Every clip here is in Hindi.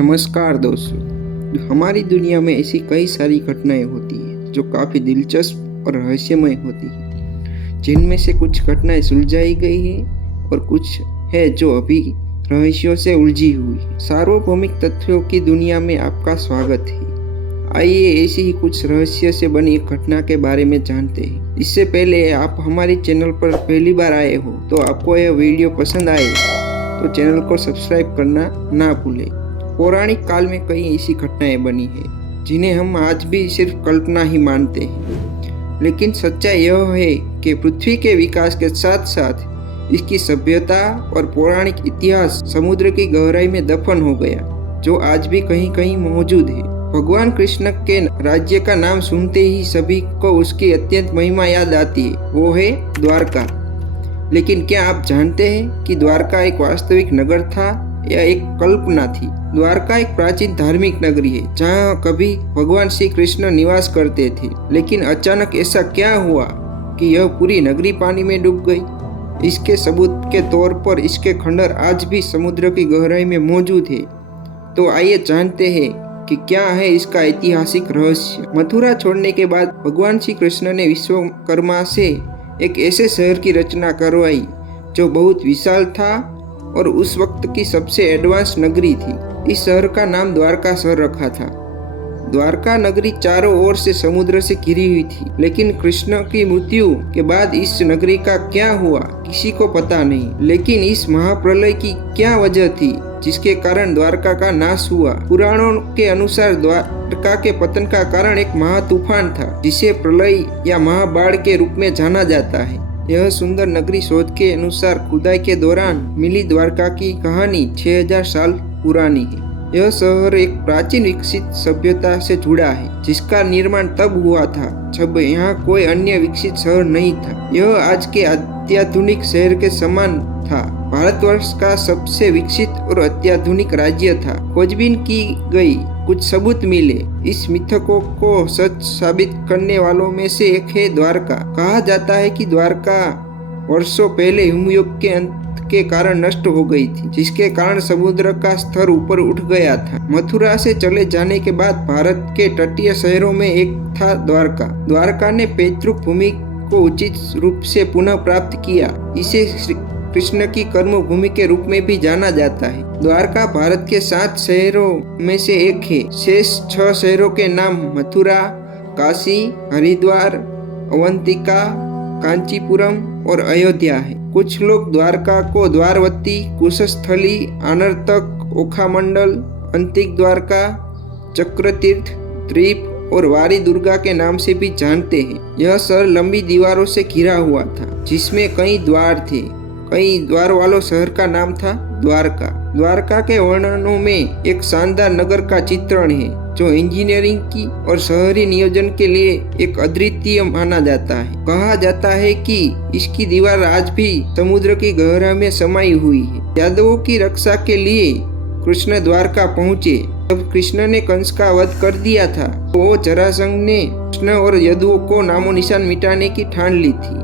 नमस्कार दोस्तों। हमारी दुनिया में ऐसी कई सारी घटनाएं होती हैं जो काफ़ी दिलचस्प और रहस्यमय होती हैं, जिनमें से कुछ घटनाएं सुलझाई गई हैं और कुछ है जो अभी रहस्यों से उलझी हुई है। सार्वभौमिक तथ्यों की दुनिया में आपका स्वागत है। आइए ऐसी ही कुछ रहस्य से बनी एक घटना के बारे में जानते हैं। इससे पहले आप हमारे चैनल पर पहली बार आए हो तो आपको यह वीडियो पसंद आए तो चैनल को सब्सक्राइब करना ना भूलें। पौराणिक काल में कई ऐसी घटनाएं बनी हैं जिन्हें हम आज भी सिर्फ कल्पना ही मानते हैं, लेकिन सच्चाई यह है कि पृथ्वी के विकास के साथ साथ इसकी सभ्यता और पौराणिक इतिहास समुद्र की गहराई में दफन हो गया, जो आज भी कहीं कहीं मौजूद है। भगवान कृष्ण के राज्य का नाम सुनते ही सभी को उसकी अत्यंत महिमा याद आती है, वो है द्वारका। लेकिन क्या आप जानते हैं कि द्वारका एक वास्तविक नगर था या एक कल्पना थी? द्वारका एक प्राचीन धार्मिक नगरी है जहाँ कभी भगवान श्री कृष्ण निवास करते थे, लेकिन अचानक ऐसा क्या हुआ कि यह पूरी नगरी पानी में डूब गई। इसके सबूत के तौर पर इसके खंडर आज भी समुद्र की गहराई में मौजूद है। तो आइए जानते हैं कि क्या है इसका ऐतिहासिक रहस्य। मथुरा छोड़ने के बाद भगवान श्री कृष्ण ने विश्वकर्मा से एक ऐसे शहर की रचना करवाई जो बहुत विशाल था और उस वक्त की सबसे एडवांस नगरी थी। इस शहर का नाम द्वारका शहर रखा था। द्वारका नगरी चारों ओर से समुद्र से घिरी हुई थी, लेकिन कृष्ण की मृत्यु के बाद इस नगरी का क्या हुआ किसी को पता नहीं। लेकिन इस महाप्रलय की क्या वजह थी जिसके कारण द्वारका का नाश हुआ? पुराणों के अनुसार द्वारका के पतन का कारण एक महातूफान था, जिसे प्रलय या महाबाढ़ के रूप में जाना जाता है। यह सुंदर नगरी शोध के अनुसार खुदाई के दौरान मिली द्वारका की कहानी 6000 साल पुरानी है। यह शहर एक प्राचीन विकसित सभ्यता से जुड़ा है, जिसका निर्माण तब हुआ था जब यहाँ कोई अन्य विकसित शहर नहीं था। यह आज के अत्याधुनिक शहर के समान था। भारतवर्ष का सबसे विकसित और अत्याधुनिक राज्य था। खोजबीन की गई, कुछ सबूत मिले। इस मिथकों को सच साबित करने वालों में से एक है द्वारका। कहा जाता है कि द्वारका वर्षों पहले हिमयुग के अंत के कारण नष्ट हो गई थी, जिसके कारण समुद्र का स्तर ऊपर उठ गया था। मथुरा से चले जाने के बाद भारत के तटीय शहरों में एक था द्वारका। द्वारका ने पैतृक भूमि को उचित रूप से पुनः प्राप्त किया। इसे कृष्ण की कर्म भूमि के रूप में भी जाना जाता है। द्वारका भारत के 7 शहरों में से एक है। शेष 6 शहरों के नाम मथुरा, काशी, हरिद्वार, अवंतिका, कांचीपुरम और अयोध्या है। कुछ लोग द्वारका को द्वारवती, कुशस्थली, आनर्तक, ओखामंडल, अंतिक द्वारका, चक्रतीर्थ, द्वीप और वारी दुर्गा के नाम से भी जानते हैं। यह शहर लंबी दीवारों से घिरा हुआ था, जिसमें कई द्वार थे। कई द्वार वालों शहर का नाम था द्वारका। द्वारका के वर्णनों में एक शानदार नगर का चित्रण है, जो इंजीनियरिंग की और शहरी नियोजन के लिए एक अद्वितीय माना जाता है। कहा जाता है कि इसकी दीवार आज भी समुद्र की गहराई में समाई हुई है। यादवों की रक्षा के लिए कृष्ण द्वारका पहुँचे। जब कृष्ण ने कंस का वध कर दिया था तो वो जरासंध ने कृष्ण और यादवों को नामो निशान मिटाने की ठान ली थी।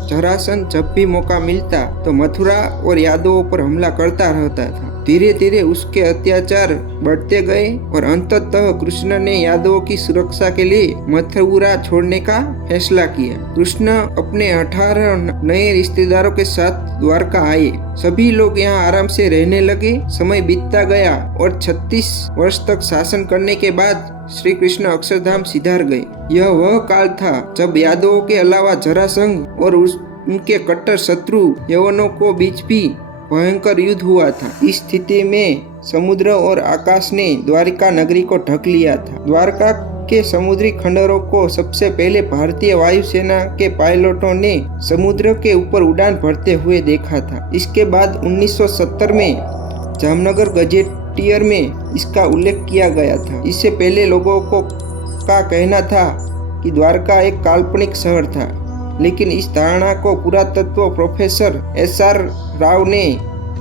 जरासंध जब भी मौका मिलता तो मथुरा और यादवों पर हमला करता रहता था। धीरे धीरे उसके अत्याचार बढ़ते गए और अंततः कृष्ण ने यादवों की सुरक्षा के लिए मथुरा छोड़ने का फैसला किया। कृष्ण अपने 18 नए रिश्तेदारों के साथ द्वारका आए। सभी लोग यहाँ आराम से रहने लगे। समय बीतता गया और 36 वर्ष तक शासन करने के बाद श्री कृष्ण अक्षरधाम सिधार गए। यह वह काल था जब यादवों के अलावा जरासंध और उनके कट्टर शत्रु यवनों को बीच भी भयंकर युद्ध हुआ था। इस स्थिति में समुद्र और आकाश ने द्वारका नगरी को ढक लिया था। द्वारका के समुद्री खंडरों को सबसे पहले भारतीय वायुसेना के पायलटों ने समुद्र के ऊपर उड़ान भरते हुए देखा था। इसके बाद 1970 में जामनगर गजेटियर में इसका उल्लेख किया गया था। इससे पहले लोगों का कहना था कि द्वारका एक काल्पनिक शहर था, लेकिन इस धारणा को पुरातत्व प्रोफेसर SR राव ने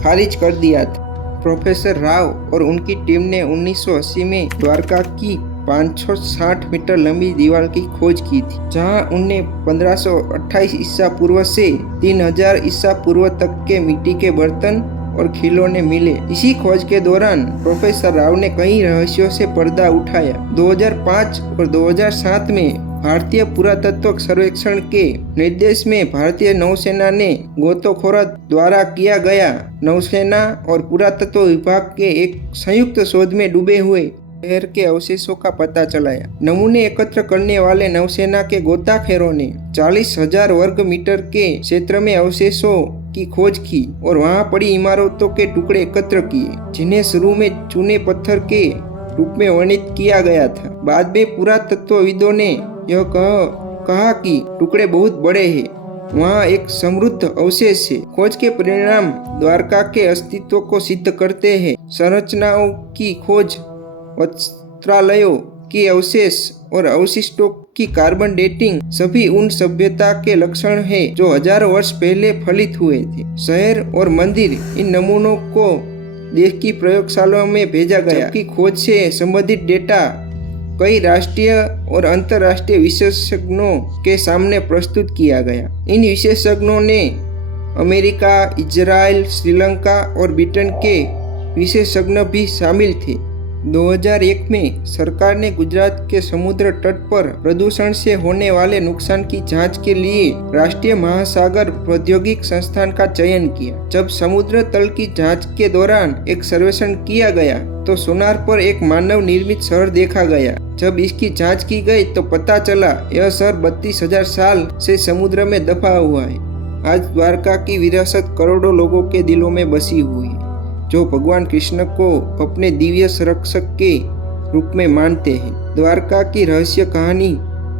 खारिज कर दिया था। प्रोफेसर राव और उनकी टीम ने 1980 में द्वारका की 560 मीटर लंबी दीवार की खोज की थी, जहां उन्हें 1528 ईसा पूर्व से 3000 ईसा पूर्व तक के मिट्टी के बर्तन और खिलौने मिले। इसी खोज के दौरान प्रोफेसर राव ने कई रहस्यों से पर्दा उठाया। 2005 और 2007 में भारतीय पुरातत्व सर्वेक्षण के निर्देश में भारतीय नौसेना ने गोताखोरों द्वारा किया गया नौसेना और पुरातत्व विभाग के एक संयुक्त शोध में डूबे हुए शहर के अवशेषों का पता चलाया। नमूने एकत्र करने वाले नौसेना के गोताखोरों ने 40,000 वर्ग मीटर के क्षेत्र में अवशेषों की खोज की और वहां पड़ी इमारतों के टुकड़े एकत्र किए, जिन्हें शुरू में चूने पत्थर के रूप में वर्णित किया गया था। बाद में पुरातत्वविदों ने यह कहा कि टुकड़े बहुत बड़े हैं, वहाँ एक समृद्ध अवशेष है। खोज के परिणाम द्वारका के अस्तित्व को सिद्ध करते हैं। संरचनाओं की खोज, वस्त्रालयों के अवशेष और अवशिष्टों की कार्बन डेटिंग सभी उन सभ्यता के लक्षण हैं जो हजारों वर्ष पहले फलित हुए थे। शहर और मंदिर, इन नमूनों को देश की प्रयोगशालाओं में भेजा गया, जबकि खोज से संबंधित डेटा कई राष्ट्रीय और अंतर्राष्ट्रीय विशेषज्ञों के सामने प्रस्तुत किया गया। इन विशेषज्ञों ने अमेरिका, इजराइल, श्रीलंका और ब्रिटेन के विशेषज्ञ भी शामिल थे। 2001 में सरकार ने गुजरात के समुद्र तट पर प्रदूषण से होने वाले नुकसान की जांच के लिए राष्ट्रीय महासागर प्रौद्योगिकी संस्थान का चयन किया। जब समुद्र तल की जांच के दौरान एक सर्वेक्षण किया गया तो सोनार पर एक मानव निर्मित शहर देखा गया। जब इसकी जांच की गई तो पता चला यह शहर 32,000 साल से समुद्र में दफा हुआ है। आज द्वारका की विरासत करोड़ों लोगों के दिलों में बसी हुई है, जो भगवान कृष्ण को अपने दिव्य संरक्षक के रूप में मानते हैं। द्वारका की रहस्य कहानी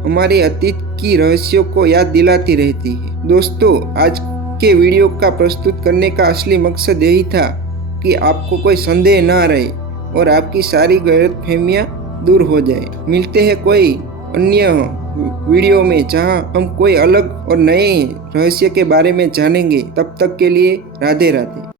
हमारे अतीत की रहस्यों को याद दिलाती रहती है। दोस्तों, आज के वीडियो का प्रस्तुत करने का असली मकसद यही था कि आपको कोई संदेह ना रहे और आपकी सारी गलतफहमियां दूर हो जाए। मिलते हैं कोई अन्य वीडियो में जहां हम कोई अलग और नए रहस्य के बारे में जानेंगे। तब तक के लिए राधे राधे।